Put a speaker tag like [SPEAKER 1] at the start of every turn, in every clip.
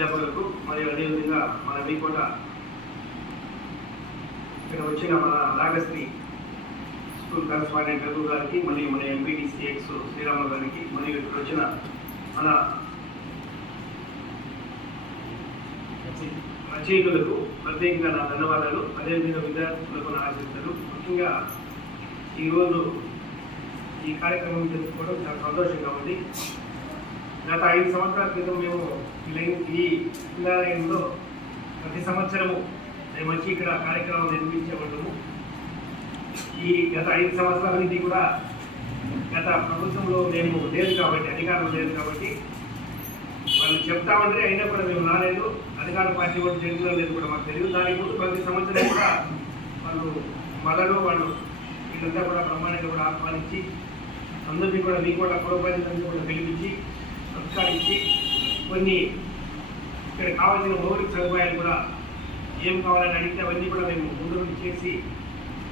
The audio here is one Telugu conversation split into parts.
[SPEAKER 1] అధ్యాపకులకు మరియు అదేవిధంగా మన వీకోట ఇక్కడ వచ్చిన మన రాగశ్రీ స్కూల్ కరస్పాండెంట్ రఘు గారికి మరియు మన ఎంపీటీసీ ఎక్స్ శ్రీరాములు గారికి మరియు ఇక్కడ వచ్చిన మన రచయితులకు ప్రత్యేకంగా నా ధన్యవాదాలు. అదేవిధంగా విద్యార్థులకు నా ఆశిస్తారు ముఖ్యంగా ఈరోజు ఈ కార్యక్రమం తెలుసుకోవడం చాలా సంతోషంగా ఉంది. గత ఐదు సంవత్సరాల క్రితం మేము ఈ లైన్- ప్రతి సంవత్సరము మేము వచ్చి ఇక్కడ కార్యక్రమం నిర్మించేవాళ్ళము ఈ గత ఐదు సంవత్సరాల నుంచి కూడా గత ప్రభుత్వంలో మేము లేదు కాబట్టి అధికారం లేదు కాబట్టి వాళ్ళు చెప్తామంటే అయినా కూడా మేము రాలేదు. అధికార పార్టీ కూడా జరుగుతుందో లేదు కూడా మాకు తెలియదు. దానికి ముందు ప్రతి సంవత్సరం కూడా వాళ్ళు మదలు వాళ్ళు వీళ్ళంతా కూడా బ్రహ్మాండంగా కూడా ఆహ్వానించి అందరినీ కూడా మీకు కూడా పురపాధికారులను కూడా పిలిపించి సంస్కరించి కొన్ని ఇక్కడ కావాల్సిన మౌలిక సదుపాయాలు కూడా ఏం కావాలని అడిగితే అవన్నీ కూడా మేము ముందు చేసి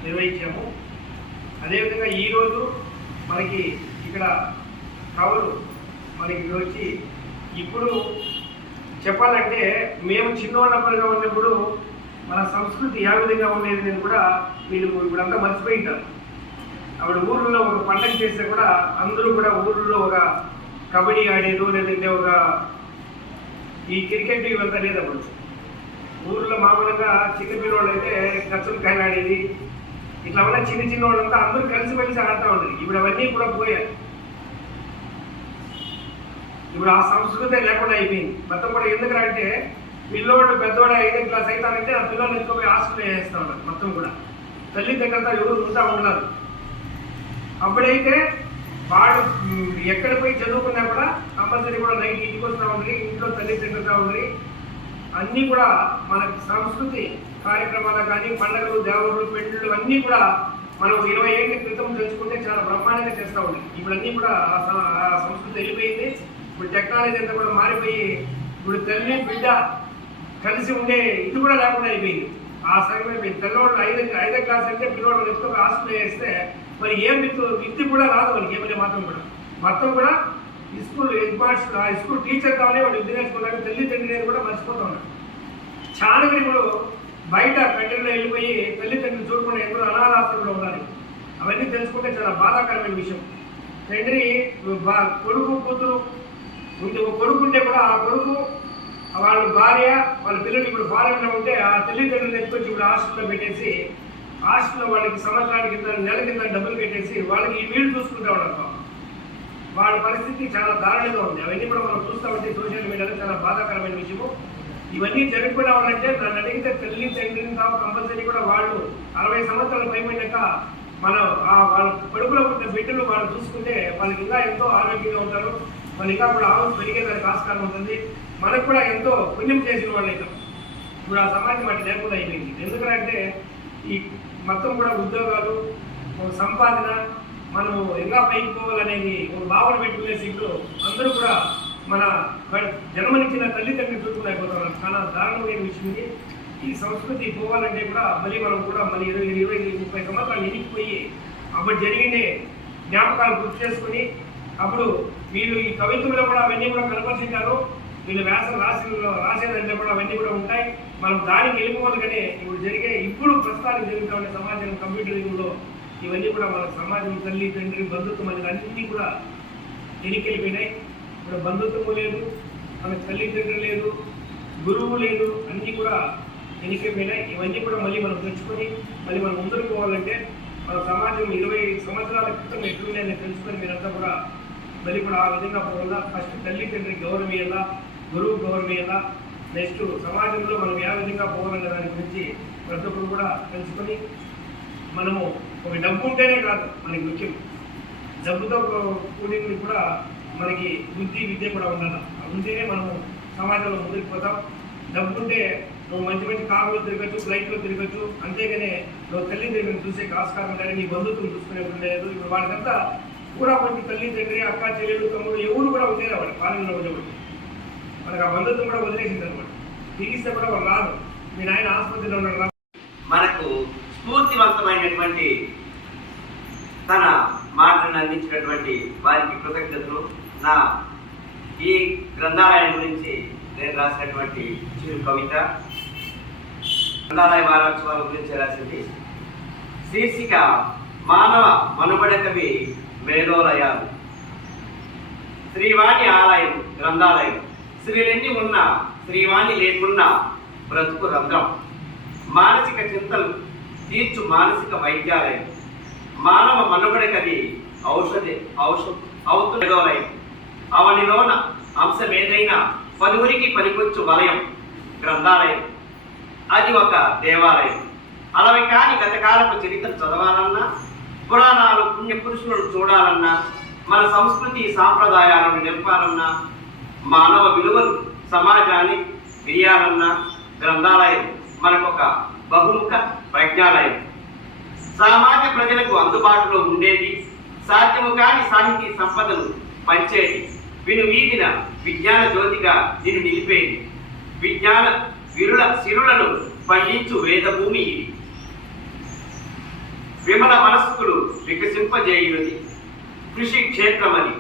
[SPEAKER 1] నిర్వహించాము. అదేవిధంగా ఈరోజు మనకి ఇక్కడ కవులు మనకి ఇక్కడ వచ్చి ఇప్పుడు చెప్పాలంటే మేము చిన్నవాళ్ళప్పుడుగా ఉన్నప్పుడు మన సంస్కృతి ఏ విధంగా ఉండేది నేను కూడా వీళ్ళు ఇప్పుడంతా మర్చిపోయింటారు అప్పుడు ఊర్లో ఒక పండగ చేస్తే కూడా అందరూ కూడా ఊర్లో ఒక కబడ్డీ ఆడేది లేదంటే ఒక ఈ క్రికెట్ ఇవంతా లేదు అప్పుడు ఊర్లో మామూలుగా చిన్న పిల్లవాళ్ళు అయితే ఖర్చులు కాయలు ఆడేది ఇట్లా ఉన్న చిన్న చిన్న వాళ్ళంతా అందరూ కలిసి ఆడుతూ ఉండేది. ఇప్పుడు అవన్నీ కూడా పోయాయి. ఇప్పుడు ఆ సంస్కృతే లేకుండా అయిపోయింది. మొత్తం కూడా ఎందుకు అంటే పిల్లోడు పెద్దవాడు ఐదో క్లాస్ అవుతానంటే ఆ పిల్లలు ఎక్కువ పోయి హాస్టల్ వేస్తూ ఉన్నారు. మొత్తం కూడా. తల్లి దగ్గర ఎవరు ఉంటా ఉండదు అప్పుడైతే వాడు ఎక్కడ పోయి చదువుకున్నా కూడా కంపల్సరీ కూడా నైట్ ఇంటికి వస్తూ ఉంది ఇంట్లో తల్లి తింటుతూ ఉంది అన్నీ కూడా మన సంస్కృతి కార్యక్రమాలు కానీ పండుగలు దేవతలు పెళ్ళిళ్ళు అన్నీ కూడా మనం ఇరవై ఏళ్ళ క్రితం తెలుసుకుంటే చాలా బ్రహ్మాండంగా చేస్తూ ఉంది ఇప్పుడు అన్నీ కూడా ఆ సంస్కృతి వెళ్ళిపోయింది. ఇప్పుడు టెక్నాలజీ అంతా కూడా మారిపోయి ఇప్పుడు తల్లి బిడ్డ కలిసి ఉండే ఇది కూడా లేకుండా అయిపోయింది. ఆ సగమే తెల్లవాళ్ళు ఐదు ఐదో క్లాస్ అంటే పిల్లవాళ్ళు ఎక్కువ హాస్టల్ వేస్తే మరి ఏం విత్తు విద్య కూడా రాదు వాళ్ళకి ఏమైనా మాత్రం కూడా. మొత్తం కూడా ఈ స్కూల్ హెడ్ మాస్టర్ ఆ స్కూల్ టీచర్ కావాలి వాడు విద్య నేర్చుకున్నాడు తల్లిదండ్రి అనేది కూడా మర్చిపోతా ఉన్నాడు చాలా ఇప్పుడు బయట కంట్రీలో వెళ్ళిపోయి తల్లిదండ్రులు చూడకుండా ఎందరో అనాథాశ్రమంలో ఉన్నారు. అవన్నీ తెలుసుకుంటే చాలా బాధాకరమైన విషయం. తండ్రి బా- కొడుకు కూతురు ఉంటే ఒక కొడుకు ఉంటే కూడా ఆ కొడుకు వాళ్ళ భార్య వాళ్ళ పిల్లలు ఇప్పుడు ఫారెన్లో ఉంటే ఆ తల్లిదండ్రులు ఎత్తుకొచ్చి ఇప్పుడు హాస్టల్లో పెట్టేసి హాస్టల్లో వాళ్ళకి సంవత్సరానికి ఇంత నెల కింద డబ్బులు పెట్టేసి వాళ్ళకి ఈ వీళ్ళు చూసుకుంటా ఉన్నారు వాళ్ళ పరిస్థితి చాలా దారుణంగా ఉంది. అవన్నీ కూడా మనం చూస్తా ఉంటే సోషల్ మీడియాలో చాలా బాధాకరమైన విషయము. ఇవన్నీ జరగకుండా ఉండాలంటే నన్ను అడిగితే తల్లి తండ్రిని తావు కంపల్సరీ కూడా వాళ్ళు అరవై సంవత్సరాలు పైబడినాక మనం ఆ వాళ్ళ కడుపులో ఉన్న బిడ్డలు వాళ్ళు చూసుకుంటే వాళ్ళకి ఇంకా ఎంతో ఆరోగ్యంగా ఉంటారు. వాళ్ళు ఇంకా కూడా ఆవు పెరిగేదానికి ఆస్కారం ఉంటుంది. మనకు కూడా ఎంతో పుణ్యం చేసిన వాళ్ళు ఇప్పుడు ఆ సమాజం వాటి లేకుండా అయిపోయింది. ఎందుకంటే ఈ మొత్తం కూడా ఉద్యోగాలు సంపాదన మనము ఇంకా పైకి పోవాలనేది ఒక భావన పెట్టుకునే ఇప్పుడు అందరూ కూడా మన జన్మనిచ్చిన తల్లిదండ్రులు చూసుకునేకపోతున్నారు చాలా దారుణమైన విషయం ఇది. ఈ సంస్కృతి పోవాలంటే కూడా మళ్ళీ మనం కూడా మళ్ళీ ఇరవై ఇరవై ముప్పై సంవత్సరాలు ఎనికిపోయి అప్పుడు జరిగిండే జ్ఞాపకాలు గుర్తు చేసుకుని అప్పుడు వీళ్ళు ఈ కవిత్వంలో కూడా అవన్నీ కూడా కనపరిచారు. వీళ్ళు వ్యాసం రాసి రాసేదంటే కూడా అవన్నీ కూడా ఉంటాయి. మనం దానికి వెళ్ళిపోవాలనే ఇప్పుడు జరిగే ఇప్పుడు ప్రస్తుతానికి జరుగుతూ ఉండే సమాజం కంప్యూటర్ యుగంలో ఇవన్నీ కూడా మన సమాజం తల్లి తండ్రి బంధుత్వం అనేది అన్నీ కూడా ఎనికెళ్ళిపోయినాయి. ఇప్పుడు బంధుత్వము లేదు మన తల్లి తండ్రి లేదు గురువు లేదు అన్నీ కూడా ఎనికెళ్ళిపోయినాయి. ఇవన్నీ కూడా మళ్ళీ మనం తెచ్చుకొని మళ్ళీ మనం ముందుకు పోవాలంటే మన సమాజం ఇరవై సంవత్సరాల క్రితం ఎట్లుండేది తెలుసుకొని మీరంతా కూడా మళ్ళీ కూడా ఆ విధంగా పోవాలా? ఫస్ట్ తల్లి తండ్రి గౌరవం ఇవ్వాలా గురువు గౌరవం నెక్స్ట్ సమాజంలో మనం ఏ విధంగా పోవాలనే దాని గురించి ప్రతి ఒక్కరు కూడా తెలుసుకొని మనము ఒక డబ్బు ఉంటేనే కాదు మనకి ముఖ్యం. డబ్బుతో కూడింది కూడా మనకి బుద్ధి విద్య కూడా ఉండాలి. అది ఉంటేనే మనము సమాజంలో ముందుకు పోతాం. డబ్బు ఉంటే నువ్వు మంచి మంచి కార్లో తిరగచ్చు ఫ్లైట్లో తిరగచ్చు. అంతేగానే నువ్వు తల్లిదండ్రులను చూసే ఆస్కారం కానీ నీ బంధుత్వం చూసుకునే లేదు. ఇప్పుడు వాళ్ళకంతా కూడా కొంచెం తల్లి దగ్గర అక్క చెల్లెలు తమ్ముడు ఎవరు కూడా ఉండేది వాడు పాలనలో ఉండేవాడు మనకు ఆ బంధుత్వం కూడా వదిలేసింది అనమాట. తీస్తే కూడా వాళ్ళు రాదు మీ నాయన ఆసుపత్రిలో ఉన్నాడు రా.
[SPEAKER 2] మనకు స్ఫూర్తివంతమైనటువంటి తన మాటలను అందించినటువంటి వారికి కృతజ్ఞతలు. నా ఈ గ్రంథాలయం గురించి నేను రాసినటువంటి చిరు కవిత గ్రంథాలయ వారోత్సవాల గురించి రాసింది శీర్షిక మానవ మనుబడ కవి మేధోలయాలు శ్రీవాణి ఆలయం గ్రంథాలయం. స్త్రీలన్నీ ఉన్న స్త్రీవాణి లేకున్నా బ్రతుకు రంధ్రం మానసిక చింతలు తీర్చు మానసిక వైద్యాలయం. మానవ మనుగడకది ఔషధి ఔషధ అవుతులయం అవనిలోన అంశం ఏదైనా పలువురికి పనికొచ్చు వలయం గ్రంథాలయం. అది ఒక దేవాలయం. అలవి కాని గతకాలపు చరిత్ర చదవాలన్నా పురాణాలు పుణ్య పురుషులను చూడాలన్నా మన సంస్కృతి సాంప్రదాయాలను నింపాలన్నా మానవ విలువలు సమాజాన్ని తెలియాలన్నా గ్రంథాలయం మనకొక బహుముఖ ప్రజ్ఞాలయం. సామాన్య ప్రజలకు అందుబాటులో ఉండేది సాధ్యము కాని సాహితీ సంపదను పంచేది. విను వీధిన విజ్ఞాన జ్యోతిగా నిన్ను నిలిపేది. విజ్ఞాన విరుల సిరులను పండించు వేదభూమి ఇది. విమల మనస్కులు వికసింపజేయునది. కృషి క్షేత్రమది.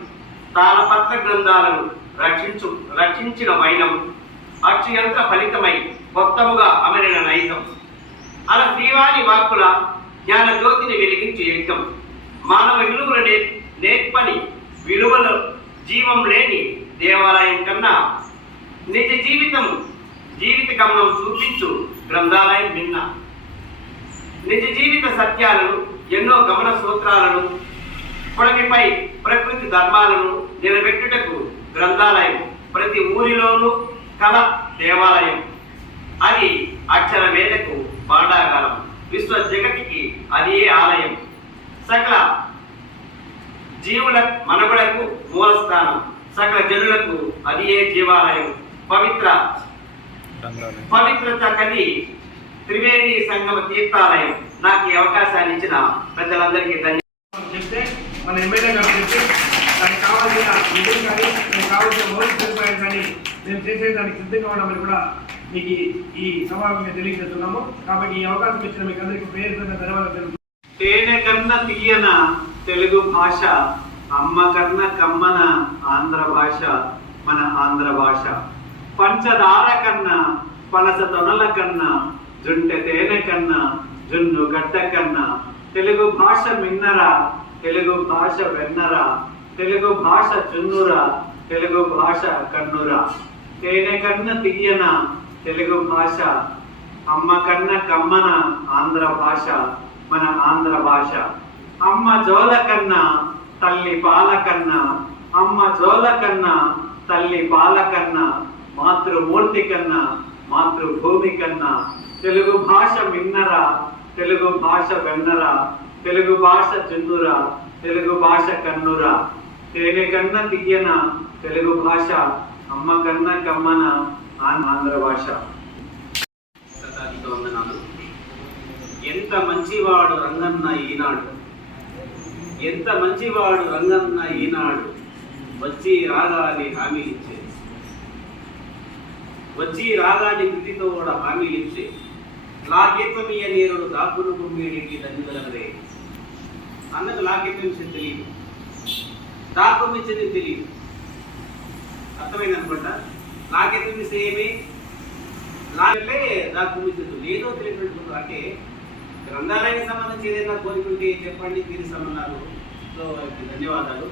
[SPEAKER 2] తాళపత్ర గ్రంథాలను రక్షించు రక్షించిన వైనం అక్షయంత్ర ఫలితమై కొత్తముగా అమరిన నైజం. అలా శ్రీవారి వాక్కుల జ్ఞాన జ్యోతిని వెలిగించు యజ్ఞం. మానవ విలువలు నే నేర్పని విలువలు జీవం లేని దేవాలయం కన్నా నిజ జీవితం జీవిత గమనం చూపించు గ్రంథాలయం విన్న నిజ జీవిత సత్యాలను ఎన్నో గమన సూత్రాలను పొడమిపై ప్రకృతి ధర్మాలను నిలబెట్టుటకు గ్రంథాలయం. ప్రతి ఊరిలోనూ కల దేవాలయం. అది అక్షర వేదకు పాడాగాలం విశ్వ జగతికి అది ఆలయం. సకల జీవుల మనుగడకు మూలస్థానం సకల జనులకు అది జీవాలయం. పవిత్ర పవిత్రత కది త్రివేణి సంగమ తీర్థాలయం. నాకు ఈ అవకాశాన్ని ఇచ్చిన పెద్దలందరికీ ధన్యవాదాలు
[SPEAKER 1] చెప్తే మన ఎమ్మెల్యే గారు చెప్తే కావాల్సిన నిధులు కానీ కావాల్సిన మౌలిక సదుపాయాలు కానీ మేము చేసేదానికి సిద్ధంగా ఉన్నామని కూడా మీకు ఈ- సమావేశంగా తెలియజేస్తున్నాము. కాబట్టి ఈ అవకాశం ఇచ్చిన మీకు అందరికీ ధన్యవాదాలు
[SPEAKER 3] తేనె కన్న తీయన తెలుగు భాష అమ్మ కన్న కమ్మన ఆంధ్ర భాష మన ఆంధ్ర భాష. పంచదార కన్నా పనస తొనల కన్నా జుంటె తేనె కన్నా జున్ను గడ్డ కన్నా. తెలుగు భాష మిన్నరా తెలుగు భాష వెన్నరా. తెలుగు భాష చున్నురా తెలుగు భాష కన్నురా. తేనె కన్న తీయన తెలుగు భాష అమ్మ కన్న కమ్మన ఆంధ్ర భాష మన ఆంధ్ర భాష. అమ్మ జోల కన్నా తల్లి పాల కన్నా అమ్మ జోల కన్నా తల్లి పాల కన్నా మాతృమూర్తి కన్నా మాతృభూమి కన్నా. తెలుగు భాష మిన్నరా తెలుగు భాష వెన్నరా తెలుగు భాష జున్నురా తెలుగు భాష కన్నురా. తేనె కన్నా తీయన తెలుగు భాష అమ్మ కన్నా కమ్మన ఆన్- ఆంధ్ర భాష.
[SPEAKER 2] శతాధిక వందనాలు. ఎంత మంచివాడు రంగన్న ఈనాడు? ఎంత మంచివాడు రంగన్న ఈనాడు? వచ్చి రాగాని హామీ ఇచ్చే వచ్చి రాగాని కృతితో కూడా హామీలు ఇచ్చే లాకెత్వమీయ నేరుడు దాకును గుమ్మేడికి దండుదలగదే అన్నకు లాకెత్వం తెలియదు నాకు ఇచ్చేది తెలియదు. అర్థమైంది అనుకుంటా నాకెందుకు ఇస్తే ఏమి నాకు దాక్కుమించదు లేదో తెలియనటువంటి అంటే గ్రంథాలయానికి సంబంధించి ఏదైనా కోరుకుంటే చెప్పండి దీనికి సంబంధాలు. సో ధన్యవాదాలు.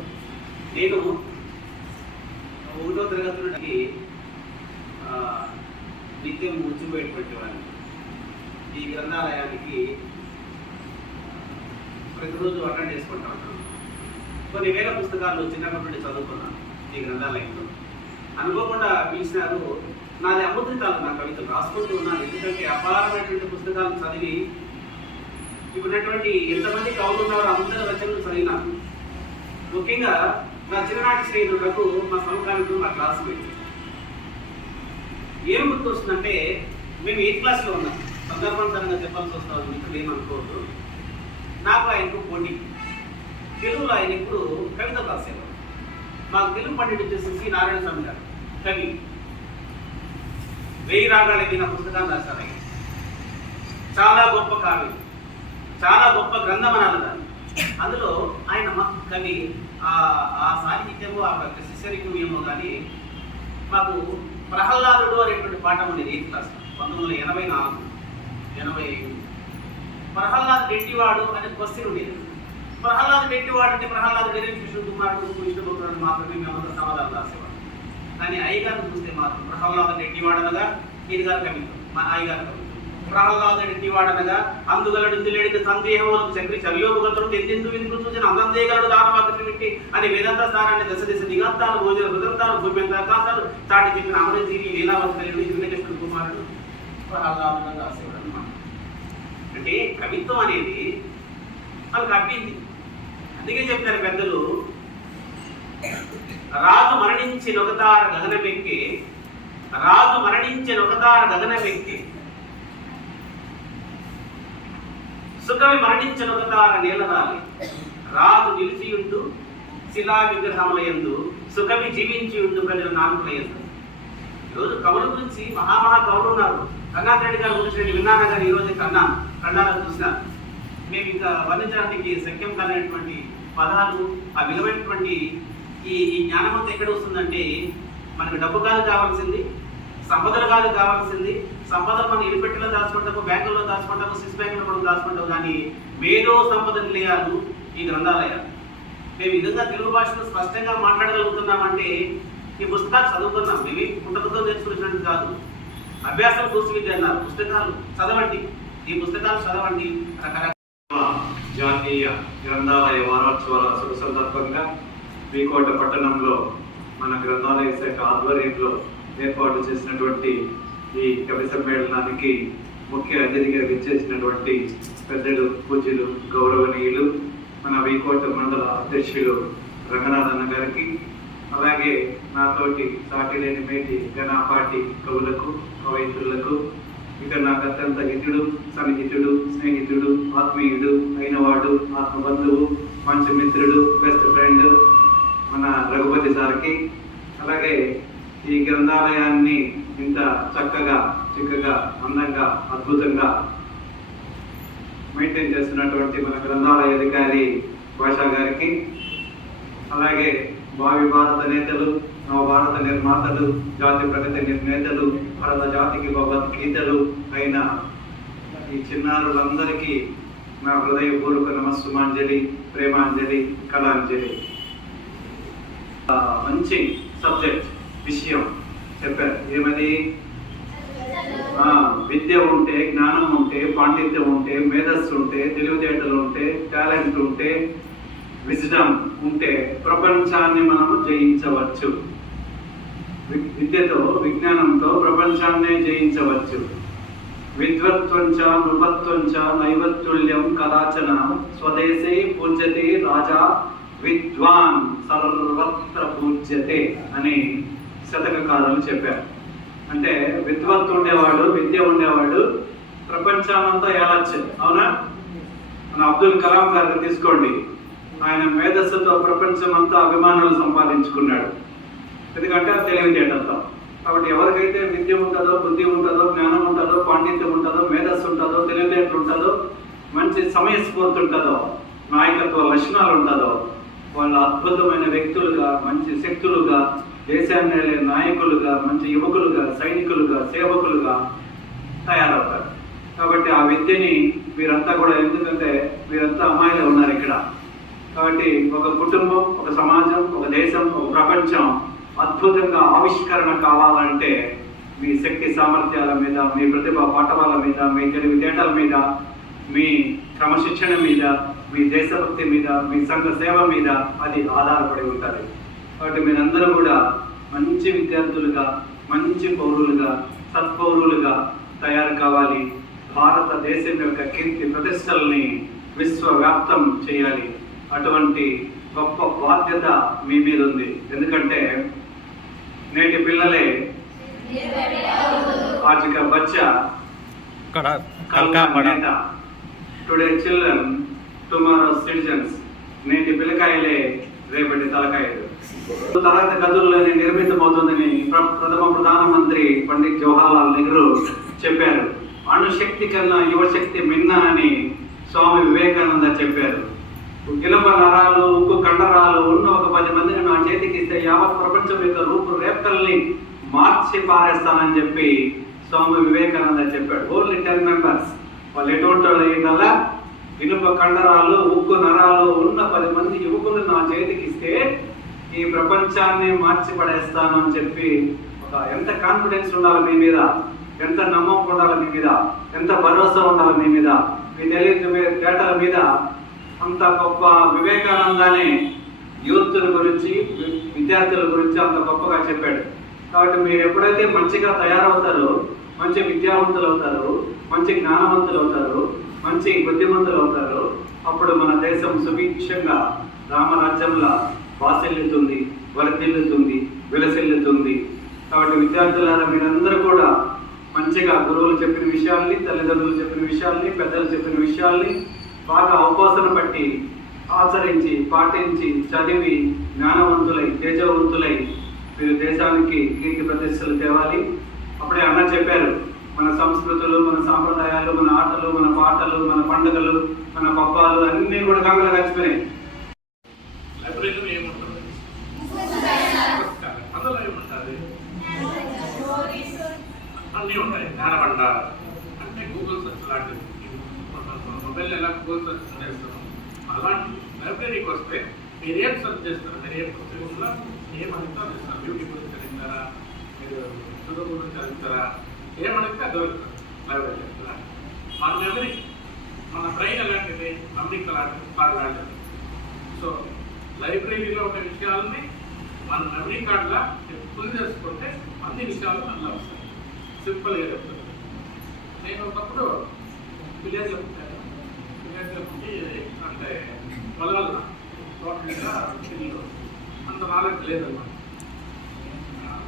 [SPEAKER 2] నేను ఒకటో తరగతి నిత్యం ఉంచిపోయేటువంటి వాడిని. ఈ గ్రంథాలయానికి ప్రతిరోజు అటెండ్ చేసుకుంటా ఉంటాను. కొన్ని వేల పుస్తకాలు చిన్నప్పటి నుండి చదువుకున్నాను ఈ గ్రంథాలయంలో. అనుకోకుండా పిలిచినారు నాది అమృతాలు నా కవితలు రాసుకుంటూ ఉన్నాను. ఎందుకంటే అపారమైనటువంటి పుస్తకాలు చదివి ఇప్పుడున్నటువంటి ఎంతమంది కవులు ఉన్నారో అందరి రచనలు చదివినాను ముఖ్యంగా నా చిన్ననాటి స్నేహితులకు మా సమకాలీకులు మా క్లాస్మేట్ ఏం గుర్తొస్తుందంటే మేము ఎయిత్ క్లాస్లో ఉన్నాం. సందర్భానుసారంగా చెప్పాల్సి వస్తాం మిత్రులు ఏమనుకోవద్దు. నాకు ఆయనకు పోటీ. తెలుగులో ఆయన ఇప్పుడు కవిత రాశారు మాకు తెలుగు పండితుడు వచ్చేసి శ్రీ నారాయణ స్వామి గారు కవి.
[SPEAKER 4] వెయ్యి రాగాల మీద పుస్తకాన్ని రాశారు ఆయన. చాలా గొప్ప కావ్యం చాలా గొప్ప గ్రంథం అనాలి దాన్ని అందులో ఆయన కవి ఆ సాహిత్యము ఆ శిష్యరికం ఏమో కానీ మాకు ప్రహ్లాదుడు అనేటువంటి పాఠం ఉండేది ఎయిత్ క్లాస్. పంతొమ్మిది వందల ఎనభై నాలుగు ఎనభై ఐదు. ప్రహ్లాద్ రెడ్డివాడు అనే క్వశ్చన్ ఉండేది. ప్రహ్లాద్ రెడ్డివాడు అంటే ప్రహ్లాద్ గరి విష్ణు కుమారుడు విష్ణుభక్తుడు మాత్రమే మేమంతా సమాధానం రాసేవాడు కానీ అయ్యగారు చూస్తే మాత్రం ప్రహ్లాద ఎట్టివాడనగా ఇది గారు కవిత్వం మా అయ్యగారి కవిత్వం ప్రహ్లాద ఎట్టివాడనగా అందుగలడు తెలియడికి సందేహములకు చక్రి చర్యోపగతుడు తెందెందు ఎందుకు చూసిన అందందేగలడు దానవాకృతి విట్టి అని వేదంత సారాన్ని దశ దిశ దిగంతాలు భోజన హృదంతాలు భూమ్యంత కాంతాలు చాటి చెప్పిన అమరజీవి లీలావతి కలిగి హిరణ్యకృష్ణుడు కుమారుడు ప్రహ్లాదంగా రాసేవాడు అన్నమాట. అంటే కవిత్వం అనేది వాళ్ళకి అబ్బింది. అందుకే చెప్తారు పెద్దలు. రాజు మరణించిన గగన గగనమెక్కి రాజు మరణించిన గగన గగనమెక్కి సుఖవి మరణించి నొకతార నీలరాలి రాజు నిలిచి ఉండు శిలా విగ్రహములయందు సుఖవి జీవించి ఉండు ప్రజల నామకులయందు ఈరోజు కవుల గురించి మహామహా కవులు ఉన్నారు. కన్నాథ్ రెడ్డి గారి గురించి నేను విన్నాను కానీ ఈరోజు కన్నా కన్నాను చూసినాను మేము ఇంకా వర్ణించడానికి శక్యం కానటువంటి పదాలు ఆ విలువైనటువంటి ఈ ఈ జ్ఞానం అంతా ఎక్కడ వస్తుందంటే మనకు డబ్బు కాదు కావాల్సింది సంపదలు కాదు కావాల్సింది సంపదలు మనం ఇరుపెట్టలో దాచుకుంటాము బ్యాంకుల్లో దాచుకుంటాము స్విస్ బ్యాంకులో కూడా దాచుకుంటాము కానీ మేధో సంపద నిలయాలు ఈ గ్రంథాలయాలు. మేము విధంగా తెలుగు భాషను స్పష్టంగా మాట్లాడగలుగుతున్నామంటే ఈ పుస్తకాలు చదువుతున్నాం. మేము పుట్టకతో నేర్చుకున్నట్టు కాదు. అభ్యాసం కోసం విద్య అన్నారు పుస్తకాలు చదవండి. ఈ పుస్తకాలు చదవండి. రకరకాల
[SPEAKER 3] జాతీయ గ్రంథాలయ వారోత్సవాల శుభ సందర్భంగా వీకోట పట్టణంలో మన గ్రంథాలయ శాఖ ఆధ్వర్యంలో ఏర్పాటు చేసినటువంటి ఈ కవి సమ్మేళనానికి ముఖ్య అతిథిగా విచ్చేసినటువంటి పెద్దలు పూజలు గౌరవనీయులు మన వీకోట మండల అధ్యక్షులు రంగనాథన్న గారికి అలాగే నాతోటి సాటి లేని మేటి గణాపాటి కవులకు కవయిత్రులకు ఇక నాకు అత్యంత హితుడు సన్నిహితుడు స్నేహితుడు ఆత్మీయుడు అయినవాడు ఆత్మబంధువు మంచి మిత్రుడు బెస్ట్ ఫ్రెండ్ మన రఘుపతి సార్కి. అలాగే ఈ గ్రంథాలయాన్ని ఇంత చక్కగా చిక్కగా అందంగా అద్భుతంగా మెయింటైన్ చేస్తున్నటువంటి మన గ్రంథాలయ అధికారి భాషా గారికి. అలాగే భావి భారత నేతలు నవ భారత నిర్మాతలు జాతి ప్రగతి నిర్ణేతలు భారత జాతికి భగవద్గీతలు అయిన ఈ చిన్నారులందరికీ నా హృదయపూర్వక నమస్సుమాంజలి ప్రేమాంజలి కళాంజలి. మంచి సబ్జెక్ట్ విషయం చెప్పారు. ఏమది? విద్య ఉంటే జ్ఞానం ఉంటే పాండిత్యం ఉంటే మేధస్సు ఉంటే తెలివితేటలు ఉంటే టాలెంట్ ఉంటే విజ్డమ్ ఉంటే ప్రపంచాన్ని మనము జయించవచ్చు. విద్యతో విజ్ఞానంతో ప్రపంచాన్నే జయించవచ్చు. విద్వత్వంచ నృపత్వంచ నైవత్తుల్యం కదాచన స్వదేశే పూజ్యతే రాజా విద్వాన్ సర్వత్ర పూజ్యతే అని శతకకారులు చెప్పారు. అంటే విద్వత్తు ఉండేవాడు విద్య ఉండేవాడు ప్రపంచానంతా ఏలచ్చు అవునా? మన అబ్దుల్ కలాం గారిని తీసుకోండి. ఆయన మేధస్సుతో ప్రపంచం అంతా అభిమానులు సంపాదించుకున్నాడు. ఎందుకంటే ఆ తెలివితేటలతో కాబట్టి ఎవరికైతే విద్య ఉంటుందో బుద్ధి ఉంటుందో జ్ఞానం ఉంటుందో పాండిత్యం ఉంటుందో మేధస్సు ఉంటుందో తెలివితేటలు ఉంటుందో మంచి సమయస్ఫూర్తి ఉంటుందో నాయకత్వ లక్షణాలు ఉంటుందో వాళ్ళు అద్భుతమైన వ్యక్తులుగా మంచి శక్తులుగా దేశాన్ని నాయకులుగా మంచి యువకులుగా సైనికులుగా సేవకులుగా తయారవుతారు. కాబట్టి ఆ విద్యని వీరంతా కూడా ఎందుకంటే వీరంతా అమ్మాయిలే ఉన్నారు ఇక్కడ. కాబట్టి ఒక కుటుంబం ఒక సమాజం ఒక దేశం ఒక ప్రపంచం అద్భుతంగా ఆవిష్కరణ కావాలంటే మీ శక్తి సామర్థ్యాల మీద మీ ప్రతిభ పాఠవాల మీద మీ తెలివితేటల మీద మీ క్రమశిక్షణ మీద మీ దేశభక్తి మీద మీ సంఘ సేవ మీద అది ఆధారపడి ఉంటుంది. కాబట్టి మీరందరూ కూడా మంచి విద్యార్థులుగా మంచి పౌరులుగా సత్పౌరులుగా తయారు కావాలి. భారతదేశం యొక్క కీర్తి ప్రతిష్టల్ని విశ్వవ్యాప్తం చేయాలి. అటువంటి గొప్ప బాధ్యత మీ మీద ఉంది ఎందుకంటే నేటి పిల్లలే
[SPEAKER 5] ఆజిక
[SPEAKER 3] బచ్చా టుడే చిల్డ్రన్ టుమారో సిటిజన్స్ నేటి పిల్లకాయలే రేపటి తలకాయలు. తర్వాత గదుల్లోనే నిర్మితమవుతుందని ప్రథమ ప్రధానమంత్రి జవహర్ జవహర్లాల్ నెహ్రూ చెప్పారు. అణుశక్తి కన్నా యువశక్తి మిన్నా అని స్వామి వివేకానంద చెప్పారు. గిలప నరాలు ఉక్కు కండరాలు ఉన్న ఒక పది మందిని నా చేతికి ఇస్తే యావత్ ప్రపంచం యొక్క రూపురేఖల్ని మార్చి పారేస్తానని చెప్పి స్వామి వివేకానంద చెప్పాడు. ఓన్లీ టెన్ మెంబర్స్ వాళ్ళు ఎటువంటి వాళ్ళు అయ్యిందల్లా? ఇనుప కండరాలు ఉక్కు నరాలు ఉన్న పది మంది యువకులు నా చేతికి ఇస్తే ఈ ప్రపంచాన్ని మార్చి పడేస్తాను అని చెప్పి ఒక ఎంత కాన్ఫిడెన్స్ ఉండాలి మీ మీద? ఎంత నమ్మకం ఉండాలి మీ మీద? ఎంత భరోసా ఉండాలి మీ మీద? మీ తెలియదు తేటల మీద అంత గొప్ప వివేకానందాన్ని యూత్ల గురించి విద్యార్థుల గురించి అంత గొప్పగా చెప్పాడు. కాబట్టి మీరు ఎప్పుడైతే మంచిగా తయారవుతారో మంచి విద్యావంతులు అవుతారు మంచి జ్ఞానవంతులు అవుతారు మంచి బుద్ధిమంతులు అవుతారు అప్పుడు మన దేశం సుభిక్షంగా రామరాజ్యంలా వాసెల్లుతుంది వర్ధిల్లుతుంది విలసిల్లుతుంది. కాబట్టి విద్యార్థులారా మీరందరూ కూడా మంచిగా గురువులు చెప్పిన విషయాల్ని తల్లిదండ్రులు చెప్పిన విషయాల్ని పెద్దలు చెప్పిన విషయాల్ని బాగా అవకాశం పట్టి ఆచరించి పాటించి చదివి జ్ఞానవంతులై తేజవంతులై మీరు దేశానికి కీర్తి ప్రతిష్టలు తేవాలి. అప్పుడే అన్న చెప్పారు మన సంస్కృతులు మన సాంప్రదాయాలు మన ఆటలు మన పాటలు మన పండుగలు మన పబ్బాలు అన్నీ కూడా గంగలు కలిసిపోయినాయి.
[SPEAKER 6] లైబ్రరీలో ఏముంటుంది? అందులో ఏముంటుంది? అన్నీ ఉంటాయి. జ్ఞానభండారు. అంటే గూగుల్ సెర్చ్ లాంటివి మొబైల్ ఎలా గూగుల్ సెర్చ్ చేస్తాము అలాంటి లైబ్రరీకి వస్తే మీరు ఏం సెర్చ్ చేస్తారు? మీరు ఏ పుస్తకంలో ఏమడితే అది ఇస్తారు బ్యూటీ గురించి చదివిస్తారా మీరు చదువు గురించి చదివిస్తారా ఏమడితే అది లైబ్రరీ లైబ్రరీ మన మెమరీ మన బ్రెయిన్ ఎలాంటిది? అమెరికా లాంటిది కార్డు లాంటిది సో లైబ్రరీలో ఉన్న విషయాలని మన మెమరీ కార్డులా ఫుల్ చేసుకుంటే అన్ని విషయాలు మనలో వస్తాయి. సింపుల్గా చెప్తాను నేను ఒకప్పుడు విలేజ్ చెప్తాను అంటే పొలాలు టోటల్గా అంత నాలెడ్జ్ లేదన్నమాట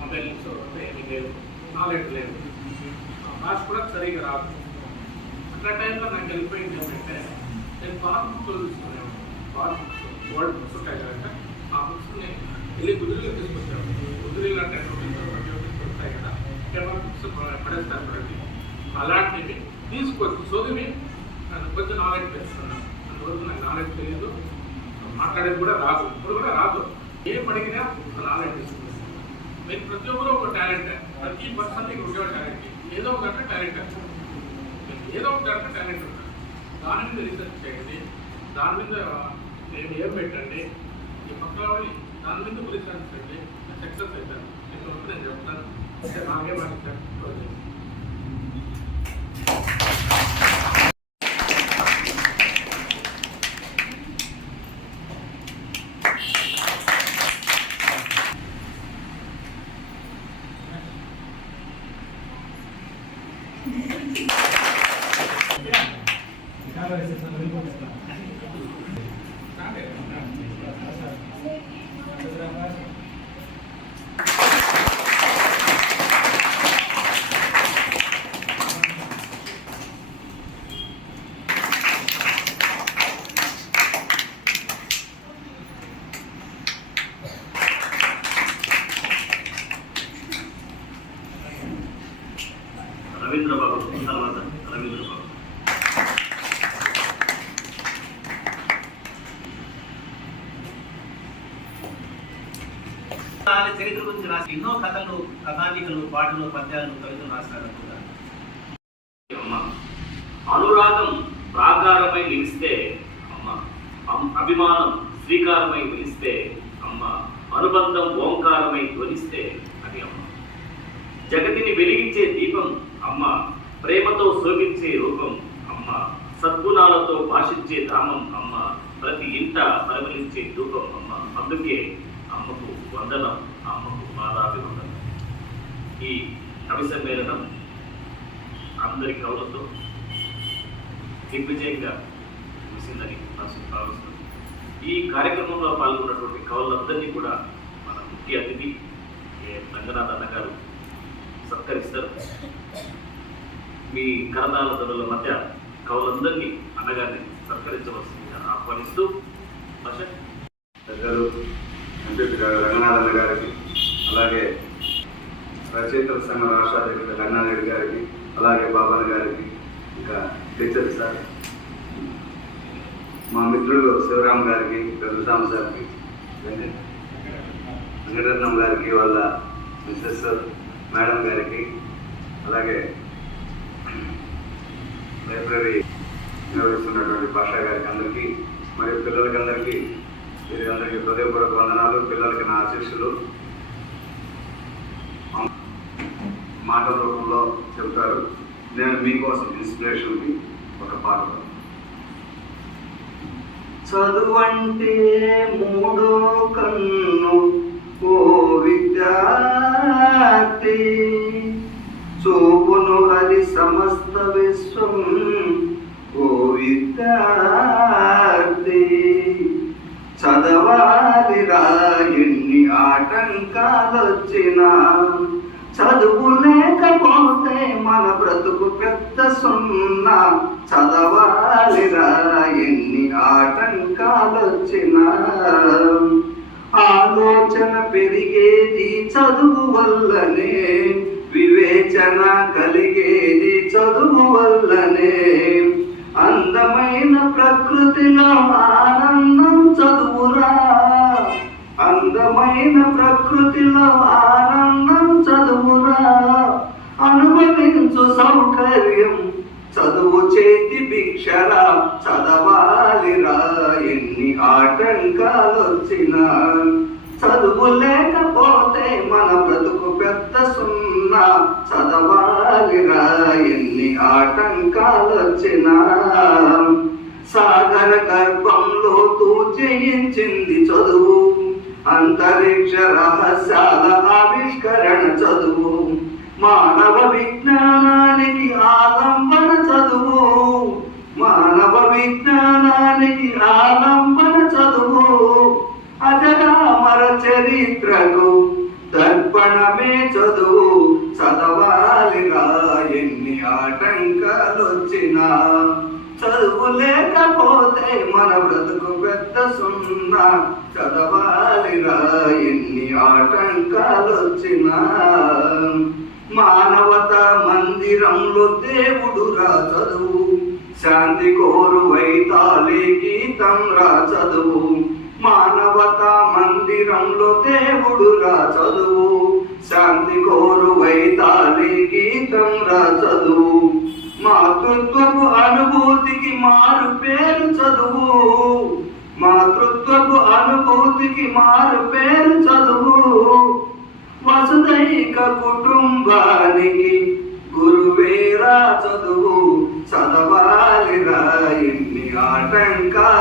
[SPEAKER 6] మొబైల్స్ ఏమీ లేదు. నాలెడ్జ్ లేదు. భాష కూడా సరిగా రాదు. అట్లా టైంలో నాకు వెళ్ళిపోయింది నేను పాత బుక్లు తీసుకునేవాడు పాత బుక్స్ ఓల్డ్ బుక్స్ ఉంటాయి ఆ బుక్స్ని వెళ్ళి కుదిరిలో తీసుకొచ్చాను కుదిరిలో అంటే ఉంటాయి కదా కేవలం బుక్స్ పడేస్తారు అలాంటివి తీసుకొచ్చి చదివి నాకు కొంచెం నాలెడ్జ్ తెస్తున్నాను అందువరకు నాకు నాలెడ్జ్ తెలియదు మాట్లాడేది కూడా రాదు. ఇప్పుడు కూడా రాదు. ఏం అడిగినా నాలెడ్జ్ ఇస్తుంది మీరు ప్రతి ఒక్కరు ఒక టాలెంట్ ప్రతి పర్సన్ మీకు ఉండే టాలెంట్ ఏదో ఒక గంట టాలెంట్ మీకు ఏదో ఒక గంట టాలెంట్ ఉంటుంది దాని మీద రీసెర్చ్ చేయండి. దాని మీద నేను ఏం పెట్టండి? ఈ పక్కన వాళ్ళని దాని మీద రీసెర్చ్ చేయండి. సక్సెస్ అవుతాను. నేను చెప్తాను. అంటే నాకేం
[SPEAKER 4] బాబు తర్వాత రవీంద్ర బాబు ఆయన చరిత్ర గురించి రాసి ఎన్నో కథలు కథానికలు పాటలు పద్యాలను కవితలు రాశారు
[SPEAKER 5] అమ్మ అనురాగం ప్రాకారమై నిలిస్తే అమ్మ అభిమానం శ్రీకారమై నిలిస్తే అమ్మ అనుబంధం ఓంకారమై ధ్వనిస్తే అది అమ్మ. జగతిని వెలిగించే దీపం అమ్మ ప్రేమతో శోభించే రూపం అమ్మ సద్గుణాలతో భాషించే ధామం అమ్మ ప్రతి ఇంట పరిమళించే రూపం అమ్మ. అందుకే అమ్మకు వందనం అమ్మకు మాదాభిమం ఈ కవి సమ్మేళనం అందరి కవులతో దిగ్విజయంగా ముగిసిందని నాకు భావిస్తుంది ఈ కార్యక్రమంలో పాల్గొన్నటువంటి కవులందరినీ కూడా మన ముఖ్య అతిథి ఏ రంగనాథ్ అన్నగారు సత్కరిస్తారు. మీ కరతాల ధరల మధ్య కవులందరినీ అన్నగారిని సత్కరించవలసిందిగా ఆహ్వానిస్తూ అశోక్
[SPEAKER 7] పెద్దలు గారికి అలాగే
[SPEAKER 8] రచయితల సంఘం రాష్ట్ర అధ్యక్షుడు కన్నారెడ్డి గారికి అలాగే బాబాన్ గారికి ఇంకా టీచర్ సార్. మా మిత్రులు శివరామ్ గారికి పెద్దసామ సార్కి వెంకటరత్నం గారికి వాళ్ళ మిస్సెస్ మేడం గారికి అలాగే లైబ్రరీ నిర్వహిస్తున్నటువంటి భాషా గారికి అందరికీ మరియు పిల్లలకి అందరికీ వీరి అందరికీ హృదయపూర్వక వందనాలు. పిల్లలకి నా ఆశీస్సులు. మాటల రూపంలో చెబుతారు. నేను మీకోసం ఇన్స్పిరేషన్కి ఒక పాట చదువంటే మూడో కన్ను ఓ విద్యార్థి. చూపును అది సమస్త విశ్వం ఓ విద్యార్థి చదవాలిరా ఎన్ని ఆటంకాలొచ్చినా చదువు లేకపోతే మన బ్రతుకు పెద్ద సున్నా చదవాలిరా ఎన్ని ఆటంకాలొచ్చినా. ఆలోచన పెరిగేది చదువు వల్లనే వివేచన కలిగేది చదువు వల్లనే. అందమైన ప్రకృతిలో ఆనందం చదువురా. అందమైన ప్రకృతిలో ఆనందం చదువురా. అనుభవించు సౌకర్యం చదువు చేతి భిక్షరా చదవాలిరా ఎన్ని ఆటంకాలొచ్చినా. చదువు లేకపోతే మన బ్రతుకు పెద్ద సున్నా. చదవాలిరా ఎన్ని ఆటంకాలొచ్చినా. సాగర గర్భంలో తూ జయించింది చదువు. అంతరిక్ష రహస్యాల ఆవిష్కరణ చదువు. మానవ విజ్ఞానానికి ఆలంబన చదువు. మానవ విజ్ఞానానికి ఆలంబన చదువు. అజరామర చరిత్రకు దర్పణమే చదువు. చదవాలిగా ఎన్ని ఆటంకాలొచ్చినా. చదువు లేకపోతే మన బ్రతుకు పెద్ద సున్నా. చదవాలిరా ఎన్ని ఆటంకాలొచ్చినా. మానవత మందిరంలో దేవుడురా చదువు శాంతి కోరు వైతాళి గీతం రా చదువు మానవత మందిరంలో దేవుడు రా చదువు శాంతి కోరు వైతాళి గీతం రా చదువు మాతృత్వపు అనుభూతికి మారు పేరు చదువు. మాతృత్వపు అనుభూతికి మారు పేరు చదువు. వసుదైక కుటుంబానికి గురువేరా చదువు చదవాలిరా ఎన్ని ఆటంకాలొచ్చినా